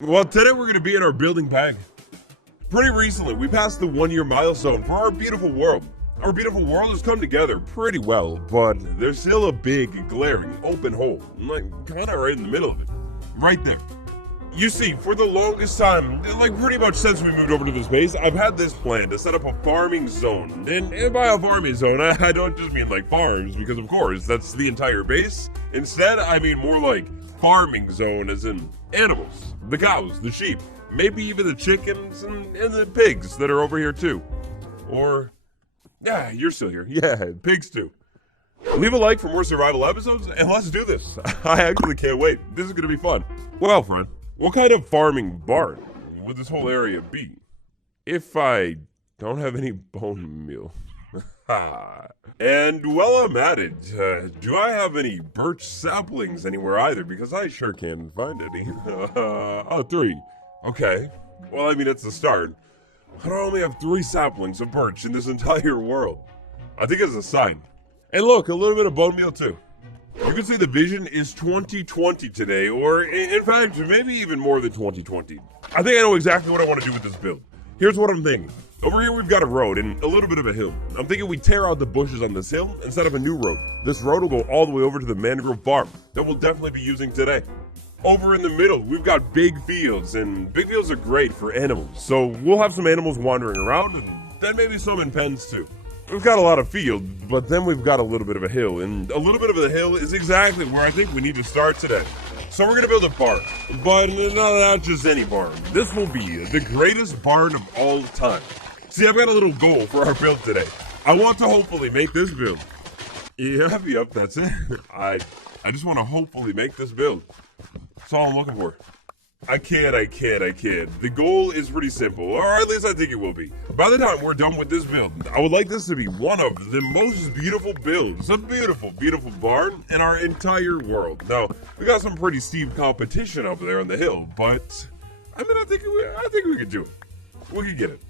Well, today we're going to be in our building bag. Pretty recently, we passed the 1 year milestone for our beautiful world. Our beautiful world has come together pretty well, but there's still a big, glaring, open hole, like kind of right in the middle of it. Right there. You see, for the longest time, like pretty much since we moved over to this base, I've had this plan to set up a farming zone. And by a farming zone, I don't just mean like farms, because of course, that's the entire base. Instead, I mean more like farming zone as in animals. The cows, the sheep, maybe even the chickens and the pigs that are over here too. Or, yeah, you're still here. Yeah, pigs too. Leave a like for more survival episodes, and let's do this. I actually can't wait. This is going to be fun. Well, friend, what kind of farming barn would this whole area be? If I don't have any bone meal. And while I'm at it, do I have any birch saplings anywhere either? Because I sure can't find any. Oh, 3. Okay. Well, I mean, it's the start. I only have 3 saplings of birch in this entire world. I think it's a sign. And look, a little bit of bone meal too. You can see the vision is 2020 today, or in fact, maybe even more than 2020. I think I know exactly what I want to do with this build. Here's what I'm thinking. Over here we've got a road and a little bit of a hill. I'm thinking we tear out the bushes on this hill and set up a new road. This road will go all the way over to the mangrove farm that we'll definitely be using today. Over in the middle, we've got big fields, and big fields are great for animals. So we'll have some animals wandering around, and then maybe some in pens too. We've got a lot of field, but then we've got a little bit of a hill, and a little bit of the hill is exactly where I think we need to start today. So we're gonna build a barn, but not just any barn. This will be the greatest barn of all time. See, I've got a little goal for our build today. I want to hopefully make this build. Yep, that's it. I just want to hopefully make this build. That's all I'm looking for. I kid. The goal is pretty simple, or at least I think it will be. By the time we're done with this build, I would like this to be one of the most beautiful builds, a beautiful, beautiful barn in our entire world. Now, we got some pretty steep competition up there on the hill, but I mean, I think we could do it. We could get it.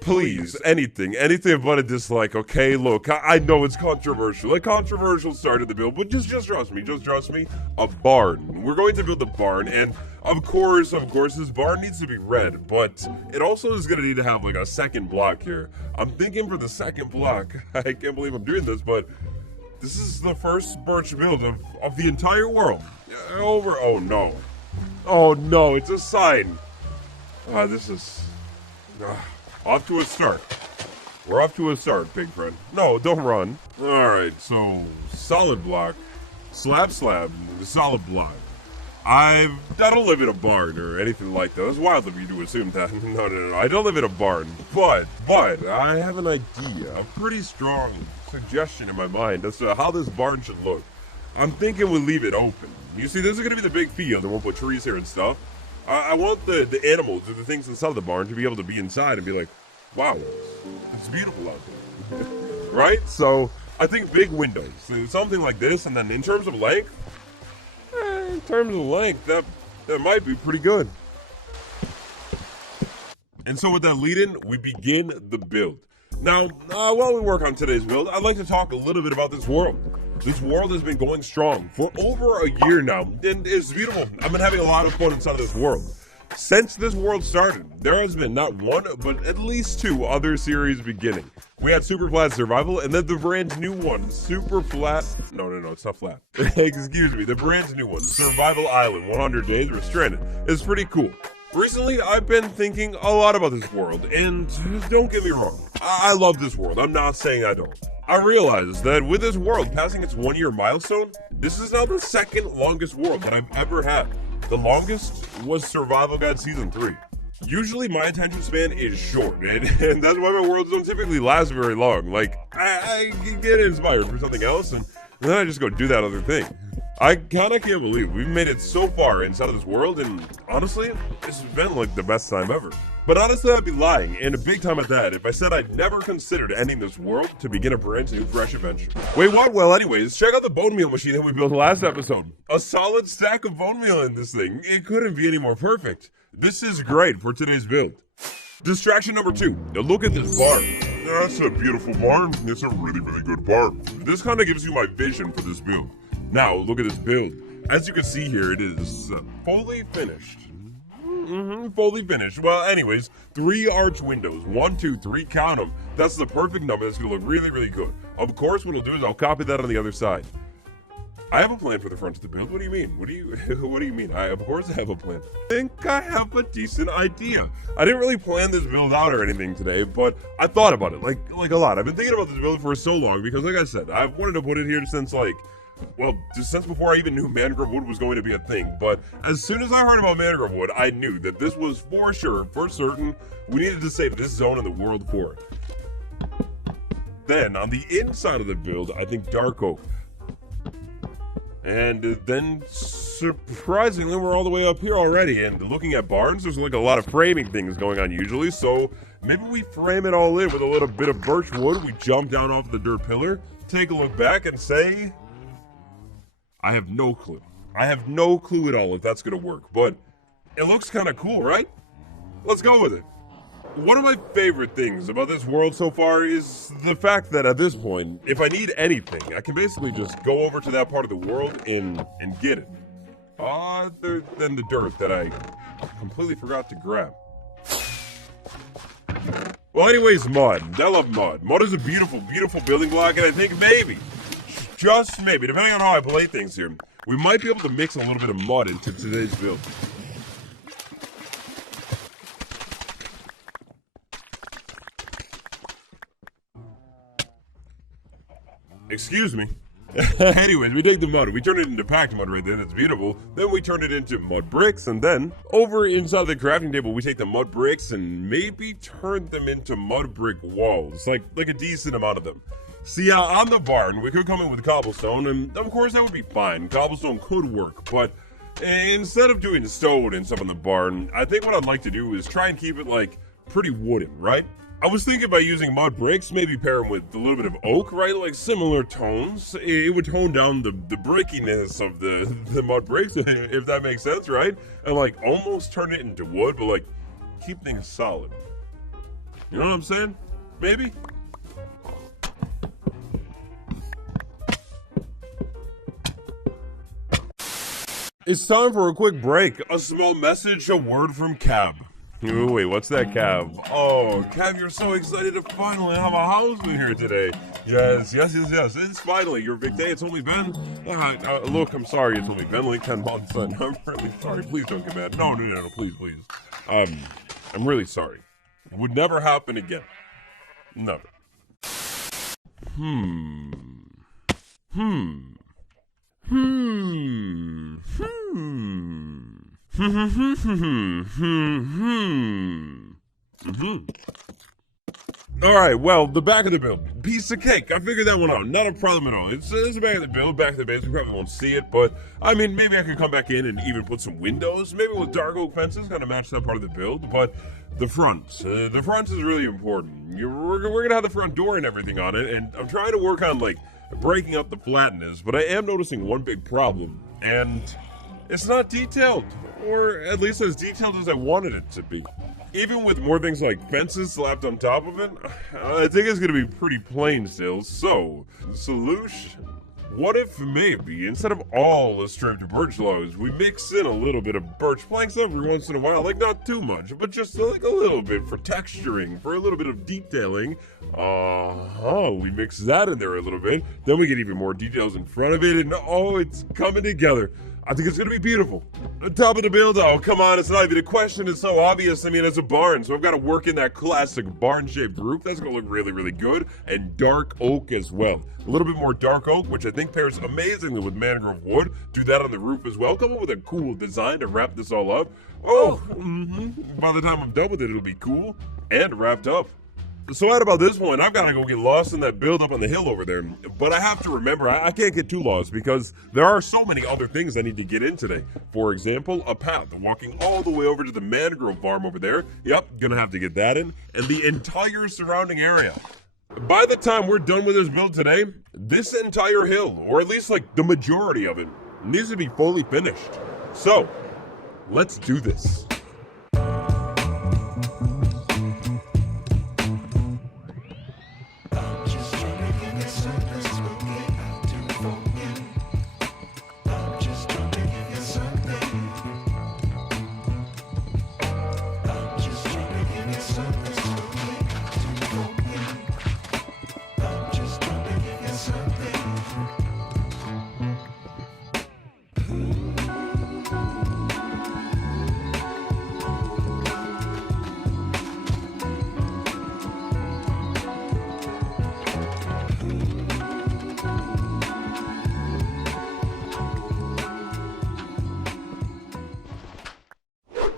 Please, anything but a dislike, okay? Look, I know it's controversial. A controversial start of the build, but just trust me, a barn. We're going to build a barn, and of course, this barn needs to be red, but it also is going to need to have like a second block here. I'm thinking for the second block, I can't believe I'm doing this, but this is the first birch build of the entire world. Oh no, it's a sign. This is... off to a start. We're off to a start, big friend. No, don't run. Alright, so solid block, slab, solid block. I don't live in a barn or anything like that. It's wild of you to assume that. No. I don't live in a barn. But I have an idea, a pretty strong suggestion in my mind as to how this barn should look. I'm thinking we'll leave it open. You see, this is going to be the big field, and we'll put trees here and stuff. I want the animals or the things inside the barn to be able to be inside and be like, wow, it's beautiful out there. Right? So I think big windows, something like this, and then in terms of length, that might be pretty good. And so with that lead-in, we begin the build. Now, while we work on today's build, I'd like to talk a little bit about this world. This world has been going strong for over a year now, and it's beautiful. I've been having a lot of fun inside of this world. Since this world started, there has been not one, but at least 2 other series beginning. We had Super Flat Survival, and then the brand new one, Super Flat... No, it's not flat. Excuse me, the brand new one, Survival Island, 100 Days We're Stranded. It's pretty cool. Recently, I've been thinking a lot about this world, and don't get me wrong, I love this world. I'm not saying I don't. I realized that with this world passing its 1 year milestone, this is now the second longest world that I've ever had. The longest was Survival Guide Season 3. Usually my attention span is short, and that's why my worlds don't typically last very long. Like, I get inspired for something else, and then I just go do that other thing. I kinda can't believe we've made it so far inside of this world, and honestly, it's been like the best time ever. But honestly, I'd be lying, and a big time at that, if I said I'd never considered ending this world to begin a brand new fresh adventure. Wait, what? Well, anyways, check out the bone meal machine that we built last episode. A solid stack of bone meal in this thing. It couldn't be any more perfect. This is great for today's build. Distraction number 2. Now look at this barn. That's a beautiful barn. It's a really, really good barn. This kind of gives you my vision for this build. Now, look at this build. As you can see here, it is fully finished. fully finished. Well, anyways, 3 arch windows. 1, 2, 3, count them. That's the perfect number. That's gonna look really, really good. Of course, what I'll do is I'll copy that on the other side. I have a plan for the front of the build. What do you mean? What do you mean? I of course have a plan. I think I have a decent idea. I didn't really plan this build out or anything today, but I thought about it like a lot. I've been thinking about this build for so long because, like I said, I've wanted to put it here since since before I even knew mangrove wood was going to be a thing. But as soon as I heard about mangrove wood, I knew that this was for sure, for certain, we needed to save this zone in the world for it. Then on the inside of the build, I think dark oak. And then, surprisingly, we're all the way up here already, and looking at barns, there's like a lot of framing things going on usually, so maybe we frame it all in with a little bit of birch wood, we jump down off the dirt pillar, take a look back and say, I have no clue. I have no clue at all if that's gonna work, but it looks kind of cool, right? Let's go with it. One of my favorite things about this world so far is the fact that at this point, if I need anything, I can basically just go over to that part of the world and get it. Other than the dirt that I completely forgot to grab. Well, anyways, mud. I love mud. Mud is a beautiful, beautiful building block, and I think maybe, just maybe, depending on how I play things here, we might be able to mix a little bit of mud into today's build. Excuse me. Anyways, we take the mud, we turn it into packed mud right there, that's beautiful. Then we turn it into mud bricks, and then over inside the crafting table, we take the mud bricks and maybe turn them into mud brick walls, like a decent amount of them. See, on the barn, we could come in with cobblestone, and of course that would be fine. Cobblestone could work, but instead of doing stone and stuff on the barn, I think what I'd like to do is try and keep it like pretty wooden, right? I was thinking about using mud bricks, maybe pair them with a little bit of oak, right? Like similar tones. It would tone down the brickiness of the mud bricks, if that makes sense, right? And like almost turn it into wood, but like keep things solid. You know what I'm saying? Maybe? It's time for a quick break. A small message, a word from Cab. Ooh, wait, what's that, Cab? Oh, Cab, you're so excited to finally have a houseman here today. Yes. It's finally your big day. It's only been, look, I'm sorry. It's only been like 10 months, and I'm really sorry. Please don't get mad. No, please. I'm really sorry. It would never happen again. Never. Alright, well, the back of the build. Piece of cake. I figured that one out. Not a problem at all. It's the back of the build, back of the base. We probably won't see it, but I mean, maybe I could come back in and even put some windows, maybe with dark oak fences, kind of match that part of the build. But the front is really important. We're gonna have the front door and everything on it, and I'm trying to work on like breaking up the flatness, but I am noticing one big problem, and it's not detailed, or at least as detailed as I wanted it to be. Even with more things like fences slapped on top of it, I think it's gonna be pretty plain still. So, the solution. What if maybe, instead of all the stripped birch logs, we mix in a little bit of birch planks every once in a while, like not too much, but just like a little bit for texturing, for a little bit of detailing. We mix that in there a little bit, then we get even more details in front of it, and oh, it's coming together. I think it's gonna be beautiful. On top of the build, oh come on, it's not even a question, it's so obvious. I mean, it's a barn, so I've got to work in that classic barn-shaped roof. That's gonna look really, really good. And dark oak as well. A little bit more dark oak, which I think pairs amazingly with mangrove wood. Do that on the roof as well. Come up with a cool design to wrap this all up. By the time I'm done with it, it'll be cool and wrapped up. So at about this point, I've got to go get lost in that build up on the hill over there. But I have to remember, I can't get too lost because there are so many other things I need to get in today. For example, a path walking all the way over to the mangrove farm over there. Yep, gonna have to get that in. And the entire surrounding area. By the time we're done with this build today, this entire hill, or at least like the majority of it, needs to be fully finished. So, let's do this.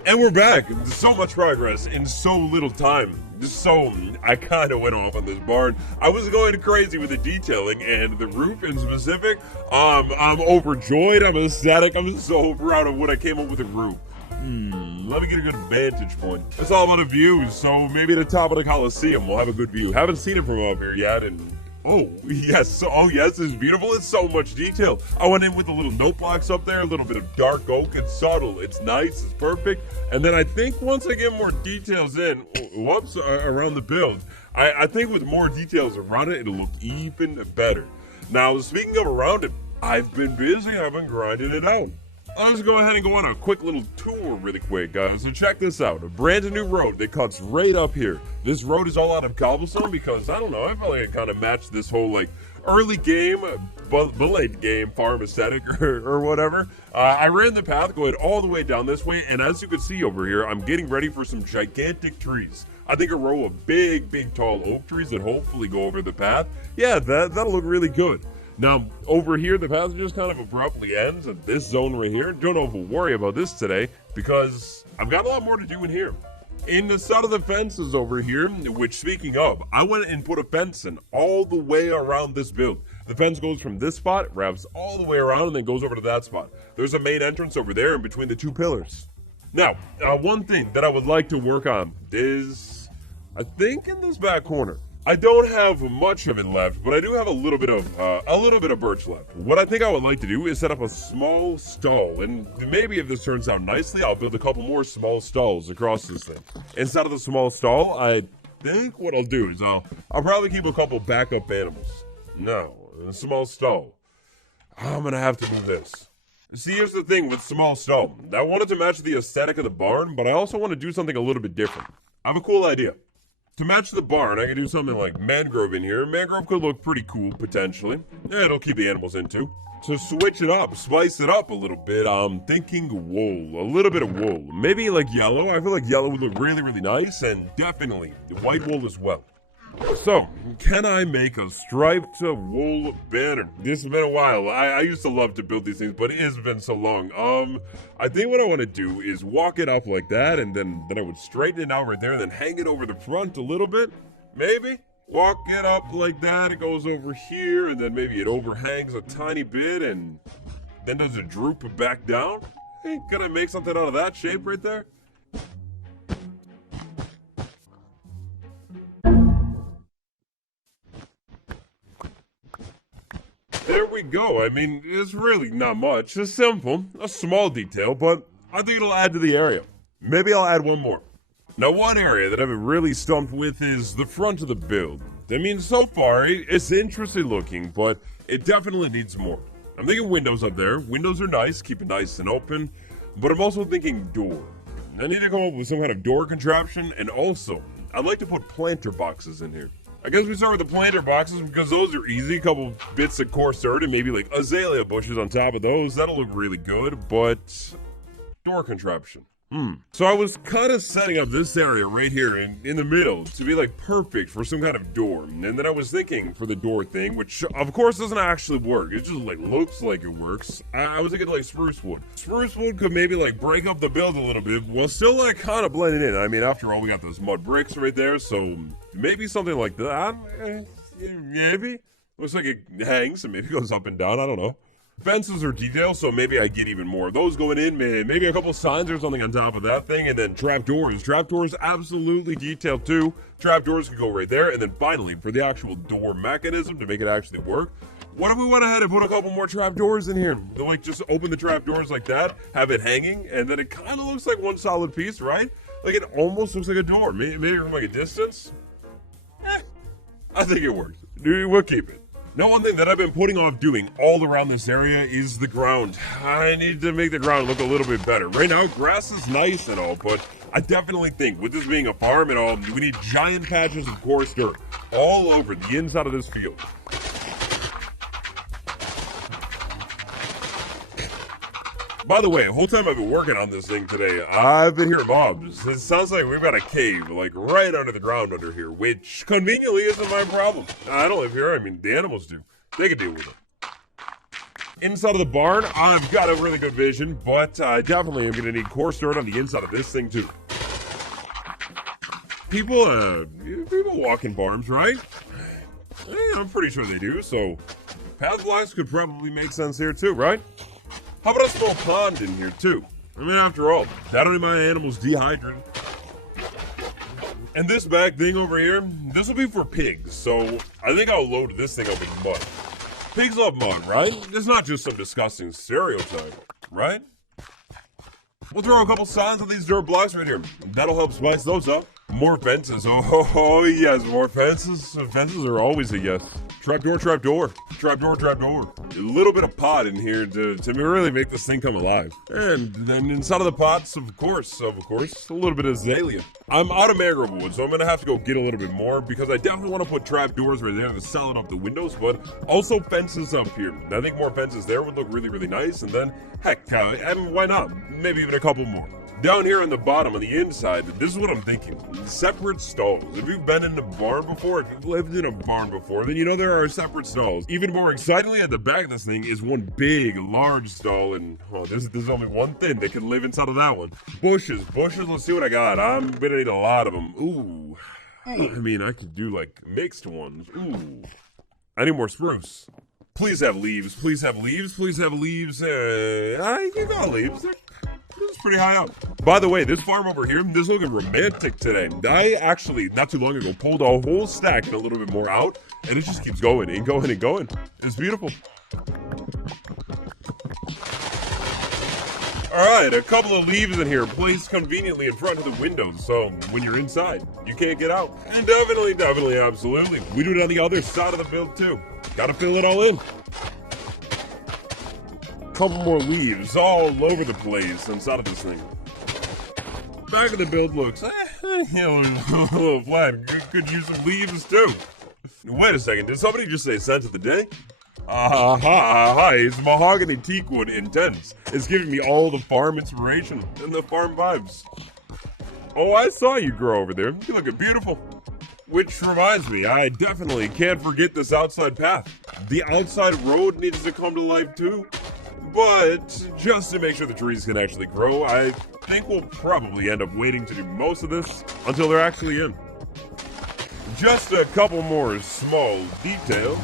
And we're back. So much progress in so little time. So I kind of went off on this barn. I was going crazy with the detailing and the roof in specific. I'm overjoyed. I'm ecstatic. I'm so proud of what I came up with the roof. Let me get a good vantage point. It's all about a view, so maybe at the top of the Coliseum we'll have a good view. Haven't seen it from up here yet, and oh yes, it's beautiful. It's so much detail. I went in with the little note blocks up there, a little bit of dark oak. It's subtle. It's nice. It's perfect. And then I think once I get more details in, around the build, I think with more details around it, it'll look even better. Now, speaking of around it, I've been busy. I've been grinding it out. Let's go ahead and go on a quick little tour really quick, guys. So check this out. A brand new road that cuts right up here. This road is all out of cobblestone because, I don't know, I felt like it kind of matched this whole, like, early game, but late game farm aesthetic or whatever. I ran the path going all the way down this way, and as you can see over here, I'm getting ready for some gigantic trees. I think a row of big, tall oak trees that hopefully go over the path. Yeah, that'll look really good. Now, over here, the path just kind of abruptly ends at this zone right here. Don't know if we'll worry about this today, because I've got a lot more to do in here. In the side of the fences over here, which, speaking of, I went and put a fence in all the way around this build. The fence goes from this spot, wraps all the way around, and then goes over to that spot. There's a main entrance over there in between the two pillars. Now, one thing that I would like to work on is, I think in this back corner, I don't have much of it left, but I do have a little bit of birch left. What I think I would like to do is set up a small stall, and maybe if this turns out nicely, I'll build a couple more small stalls across this thing. Inside of the small stall, I think what I'll do is I'll probably keep a couple backup animals. No, in a small stall. I'm gonna have to do this. See, here's the thing with small stall. I wanted to match the aesthetic of the barn, but I also want to do something a little bit different. I have a cool idea. To match the barn, I could do something like mangrove in here. Mangrove could look pretty cool, potentially. Yeah, it'll keep the animals in, too. To switch it up, spice it up a little bit, I'm thinking wool. A little bit of wool. Maybe like yellow. I feel like yellow would look really nice, and definitely white wool as well. So, can I make a striped wool banner? This has been a while. I used to love to build these things, but it has been so long. I think what I want to do is walk it up like that, and then I would straighten it out right there, and then hang it over the front a little bit. Maybe. Walk it up like that, it goes over here, and then maybe it overhangs a tiny bit, and then does it droop back down? Hey, can I make something out of that shape right there? There we go. I mean, it's really not much. It's simple, a small detail, but I think it'll add to the area. Maybe I'll add one more. Now, one area that I've been really stumped with is the front of the build. I mean, so far, it's interesting looking, but it definitely needs more. I'm thinking windows up there. Windows are nice, keep it nice and open, but I'm also thinking door. I need to come up with some kind of door contraption, and also, I'd like to put planter boxes in here. I guess we start with the planter boxes because those are easy. A couple bits of coarse dirt and maybe like azalea bushes on top of those. That'll look really good, but door contraption. So I was kind of setting up this area right here in the middle to be like perfect for some kind of door. And then I was thinking for the door thing, which of course doesn't actually work. It just like looks like it works. I was thinking like spruce wood. Spruce wood could maybe like break up the build a little bit while still like kind of blending in. I mean, after all, we got those mud bricks right there. So maybe something like that. Maybe. Looks like it hangs and maybe goes up and down. I don't know. Fences are detailed, so maybe I get even more of those going in. Maybe a couple signs or something on top of that thing, and then trapdoors. Trapdoors absolutely detailed too. Trapdoors could go right there, and then finally, for the actual door mechanism to make it actually work, what if we went ahead and put a couple more trapdoors in here? Like just open the trapdoors like that, have it hanging, and then it kind of looks like one solid piece, right? Like it almost looks like a door. Maybe from like a distance. I think it works. We'll keep it. Now, one thing that I've been putting off doing all around this area is the ground. I need to make the ground look a little bit better. Right now, grass is nice and all, but I definitely think with this being a farm and all, we need giant patches of coarse dirt all over the inside of this field. By the way, the whole time I've been working on this thing today, I've been hearing mobs. It sounds like we've got a cave, like right under the ground under here, which conveniently isn't my problem. I don't live here, I mean, the animals do. They can deal with it. Inside of the barn, I've got a really good vision, but I definitely am going to need core storage on the inside of this thing too. People walk in barns, right? I'm pretty sure they do, so path blocks could probably make sense here too, right? How about a small pond in here too? I mean, after all, that only my animals dehydrated. And this back thing over here, this will be for pigs, so I think I'll load this thing up with mud. Pigs love mud, right? It's not just some disgusting stereotype, right? We'll throw a couple signs on these dirt blocks right here. That'll help spice those up. More fences. Oh yes, more fences. Fences are always a yes. Trapdoor, trapdoor. Trapdoor, trapdoor. A little bit of pot in here to really make this thing come alive. And then inside of the pots, of course, a little bit of azalea. I'm out of mangrove wood, so I'm gonna have to go get a little bit more because I definitely want to put trapdoors right there to solid up the windows, but also fences up here. I think more fences there would look really, really nice. And then, heck, and why not? Maybe even a couple more. Down here on the bottom, on the inside, this is what I'm thinking. Separate stalls. If you've been in a barn before, if you've lived in a barn before, then you know there are separate stalls. Even more excitingly, at the back of this thing is one big, large stall, and there's only one thing that can live inside of that one. Bushes, let's see what I got. I'm gonna need a lot of them. Ooh. I mean, I could do like mixed ones. Ooh. I need more spruce. Please have leaves, please have leaves, please have leaves. You got leaves. This is pretty high up. By the way, this farm over here, this is looking romantic today. I actually, not too long ago, pulled a whole stack and a little bit more out, and it just keeps going and going and going. It's beautiful. Alright, a couple of leaves in here placed conveniently in front of the windows, so when you're inside, you can't get out. And definitely, absolutely. We do it on the other side of the build too. Gotta fill it all in. Couple more leaves all over the place inside of this thing. Back of the build looks a little flat. Could use some leaves too. Wait a second, did somebody just say scent of the day? It's mahogany teak wood intense. It's giving me all the farm inspiration and the farm vibes. Oh, I saw you grow over there. You're looking beautiful. Which reminds me, I definitely can't forget this outside path. The outside road needs to come to life too. But just to make sure the trees can actually grow, I think we'll probably end up waiting to do most of this until they're actually in. Just a couple more small details.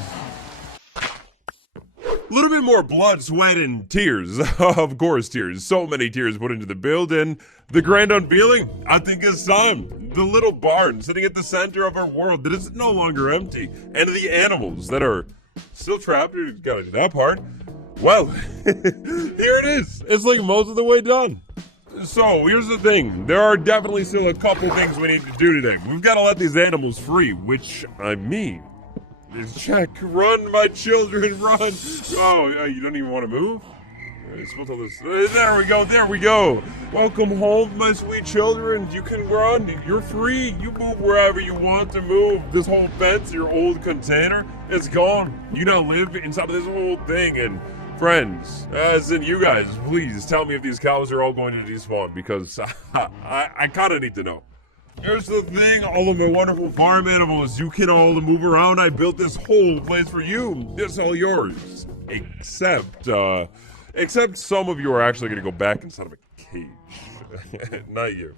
A little bit more blood, sweat, and tears. Of course, tears. So many tears put into the build, and the grand unveiling, I think it's time. The little barn sitting at the center of our world that is no longer empty, and the animals that are still trapped, you gotta do that part. Well, here it is. It's like most of the way done. So, here's the thing. There are definitely still a couple things we need to do today. We've got to let these animals free, which, I mean, is check. Run, my children, run. Oh, you don't even want to move? There we go. Welcome home, my sweet children. You can run. You're free. You move wherever you want to move. This whole fence, your old container, it's gone. You now live inside of this whole thing, and friends, as in you guys, please tell me if these cows are all going to despawn, because I kind of need to know. Here's the thing, all of my wonderful farm animals, you can all move around. I built this whole place for you. It's all yours. Except some of you are actually going to go back inside of a cage. Not you.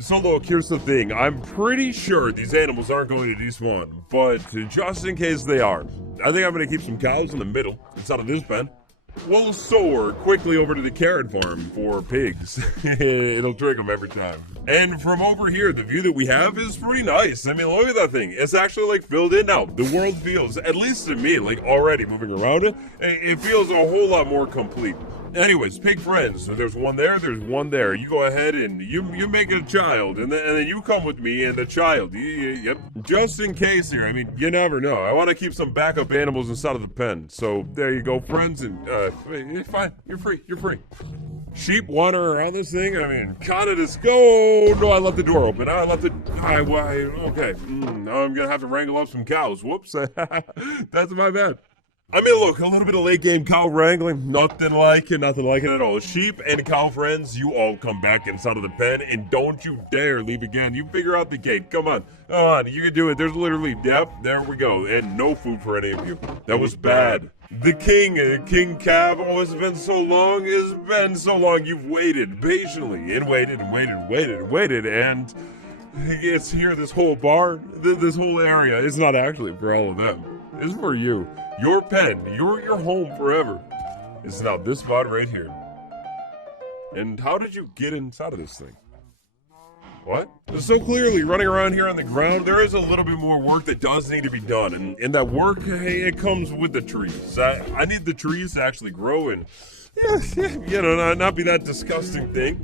So look, here's the thing. I'm pretty sure these animals aren't going to despawn, but just in case they are, I think I'm going to keep some cows in the middle, inside of this pen. We'll soar quickly over to the carrot farm for pigs. It'll trick them every time. And from over here, the view that we have is pretty nice. I mean, look at that thing. It's actually like filled in now. The world feels, at least to me, like already moving around it, it feels a whole lot more complete. Anyways, pig friends. So there's one there, there's one there. You go ahead and you make it a child, and then you come with me and the child. Yep. Just in case here. I mean, you never know. I want to keep some backup animals inside of the pen. So there you go, friends. And it's fine. You're free. Sheep wander around this thing. I mean, kinda just go. No, I left the door open. Okay. Now I'm gonna have to wrangle up some cows. Whoops. That's my bad. I mean, look, a little bit of late game cow wrangling, nothing like it at all. Sheep and cow friends, you all come back inside of the pen, and don't you dare leave again. You figure out the gate, come on, you can do it. There's literally, yep, there we go, and no food for any of you. That was bad. The King Cab, oh, it's been so long, it's been so long. You've waited patiently and waited and waited and waited and waited, and it's here, this whole bar, this whole area. It's not actually for all of them. It's for you. Your pen, your home forever. It's now this spot right here. And how did you get inside of this thing? What? So clearly, running around here on the ground, there is a little bit more work that does need to be done. And that work, hey, it comes with the trees. I need the trees to actually grow and, not be that disgusting thing,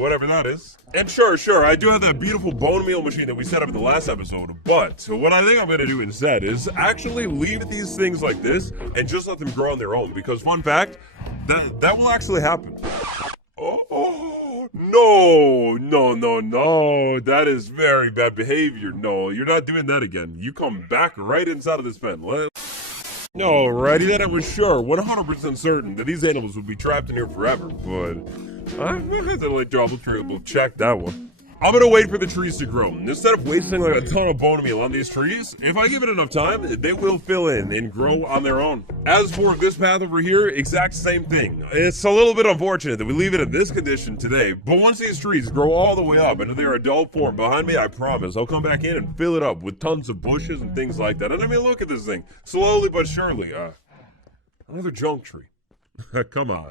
whatever that is. And sure, I do have that beautiful bone meal machine that we set up in the last episode. But what I think I'm going to do instead is actually leave these things like this and just let them grow on their own. Because fun fact, that will actually happen. No, that is very bad behavior. No, you're not doing that again. You come back right inside of this pen. Alrighty then, I was sure, 100% certain that these animals would be trapped in here forever, but I'm gonna have to double check that one. I'm gonna wait for the trees to grow. Instead of wasting like a ton of bone meal on these trees, if I give it enough time, they will fill in and grow on their own. As for this path over here, exact same thing. It's a little bit unfortunate that we leave it in this condition today, but once these trees grow all the way up into their adult form behind me, I promise I'll come back in and fill it up with tons of bushes and things like that. And I mean, look at this thing. Slowly but surely, another junk tree. Come on.